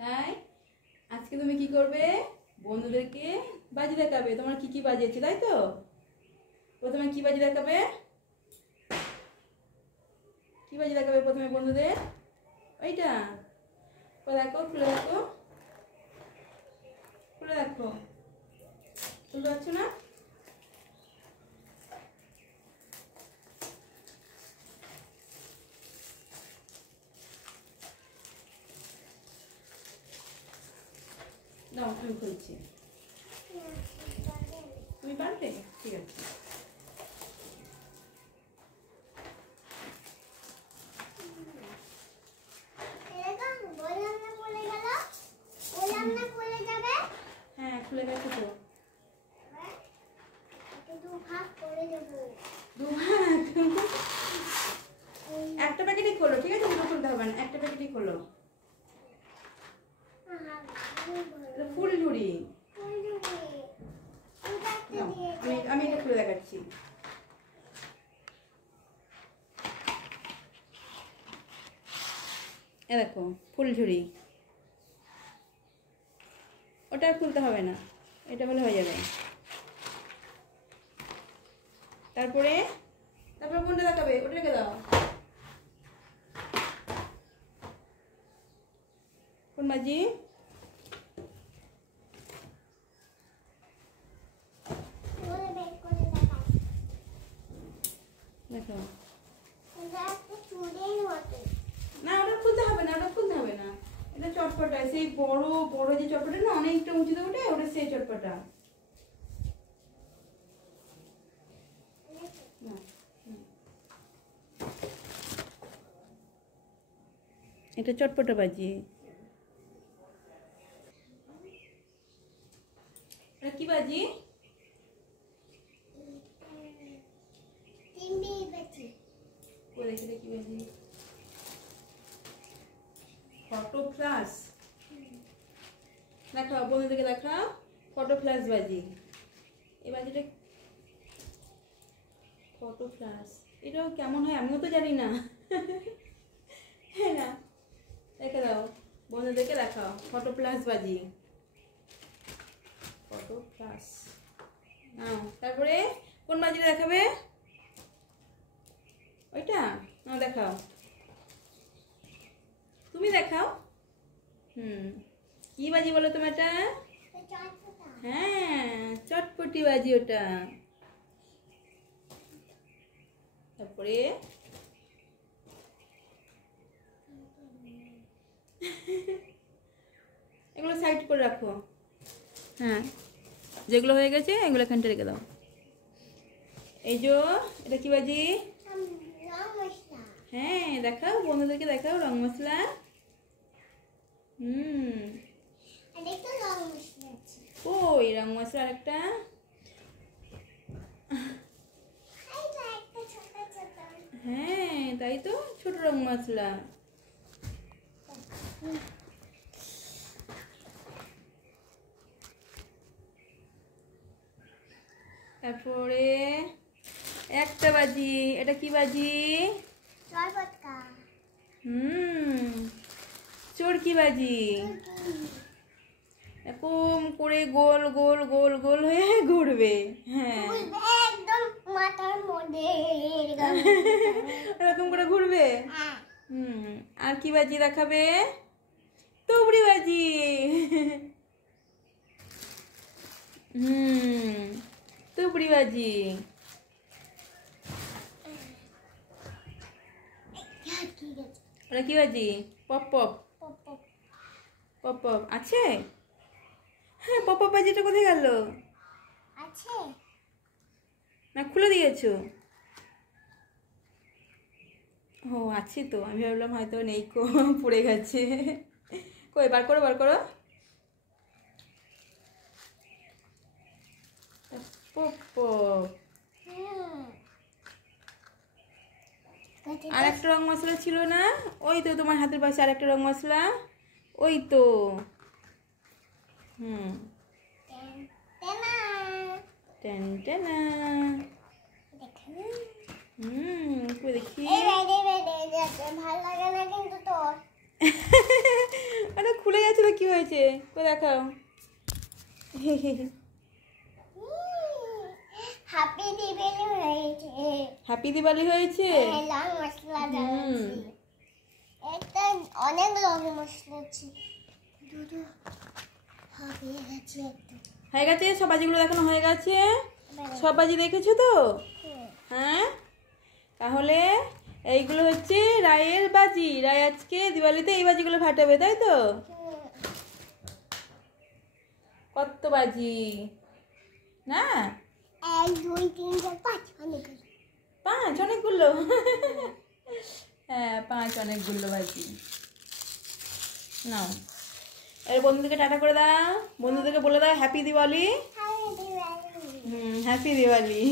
তাই আজকে তুমি কি করবে? বন্ধুদেরকে বাজি দেখাবে। তোমার কি কি বাজি আছে, তাই তো? প্রথমে কি বাজি দেখাবে? কি বাজি দেখাবে প্রথমে বন্ধুদের? ওইটা দেখো, খুলে দেখো, খুলে দেখো। খুলতে পারছো না? দাও আমি খুলছি। তুমি পারবে? ঠিক আছে। হ্যাঁ খুলে গেছে তো। একটা প্যাকেটই খোলো, ঠিক আছে? দুটো খুলতে হবে না, একটা প্যাকেটই খোলো। ফুলঝুরি। আমি এটা খুলে দেখাচ্ছি। এ দেখো ফুলঝুরি। ওটা খুলতে হবে না, এটা হলে হয়ে যাবে। তারপরে কোনটা দেখাবে? ওটা রেখে দাও। কোন বাজি? দেখো না, ওটা খুলতে হবে না, ওটা খুলতে হবে না। এটা চটপটা, সেই বড় বড় যে চটপটা না, অনেকটা উঁচুতে ওঠে, ওটা সেই চটপটা। এটা চটপটা বাজি। এটা কি বাজি? দেখি কি বাজি? Photo flash. দেখাও বন্ধুদেরকে, দেখাও ফটো ফ্ল্যাশ বাজি। এই বাজিটা ফটো ফ্ল্যাশ, এটাও কেমন হয় আমিও তো জানি না। হ্যাঁ না, রেখে দাও, বন্ধুদেরকে দেখাও ফটো ফ্ল্যাশ বাজি। Photo flash. নাও তারপরে কোন বাজিটা দেখাবে? ওইটা নাও, দেখাও, তুমি দেখাও। কি বাজি বলো তুমি এটা? হ্যাঁ চটপটি বাজি ওটা। তারপরে এগুলো সাইড করে রাখো। হ্যাঁ যেগুলো হয়ে গেছে এগুলো এখানটা রেখে দাও। এই যে এটা কি বাজি? হ্যাঁ দেখাও বন্ধুদেরকে, দেখাও রং মশলা। ওই রং মশলা আরেকটা। হ্যাঁ তাই তো, ছোট রং মশলা। তারপরে একটা বাজি। এটা কি বাজি? চরকি বাজি। এরকম করে গোল গোল গোল গোল হয়ে ঘুরবে। হ্যাঁ এরকম করে ঘুরবে। আর কি বাজি দেখাবে? তুবড়ি বাজি। তুবড়ি বাজি। ওটা কি বাজি? Pop pop. পপ পপ আছে? হ্যাঁ পপ পপ বাজিটা কোথায় গেল? না খুলে দিয়েছো? ও আছে তো, আমি ভাবলাম হয়তো নেই, পড়ে গেছে। কই বার করো, বার করো। আর একটা রং মশলা ছিল না? ওই তো তোমার হাতের পাশে আর একটা রং মশলা, ওই তো। দেখি ওটা খুলে গেছে তো, হয়েছে কই দেখাও। হ্যাপি দিওয়ালি হয়েছে। হ্যাপি দিওয়ালি হয়েছে। লাল মশলা দিয়েছি। এটা অনেক রকম মশলা আছে। দুধ হয়ে গেছে একদম। হয়ে গেছে সব বাজিগুলো দেখানো হয়ে গেছে। সব বাজি দেখেছো তো? হ্যাঁ, তাহলে এইগুলো হচ্ছে রায়ের বাজি। রায় আজকে দিওয়ালিতে এই বাজিগুলো ফাটাবে, তাই তো? কত বাজি না? 1 2 3 4 5 অনেকগুলো। 5 অনেকগুলো। হ্যাঁ 5 অনেকগুলো বাজি। নাও এর বন্ধুদেরকে টাটা করে দাও, বন্ধুদেরকে বলে দাও happy Diwali. Happy Diwali. Happy Diwali.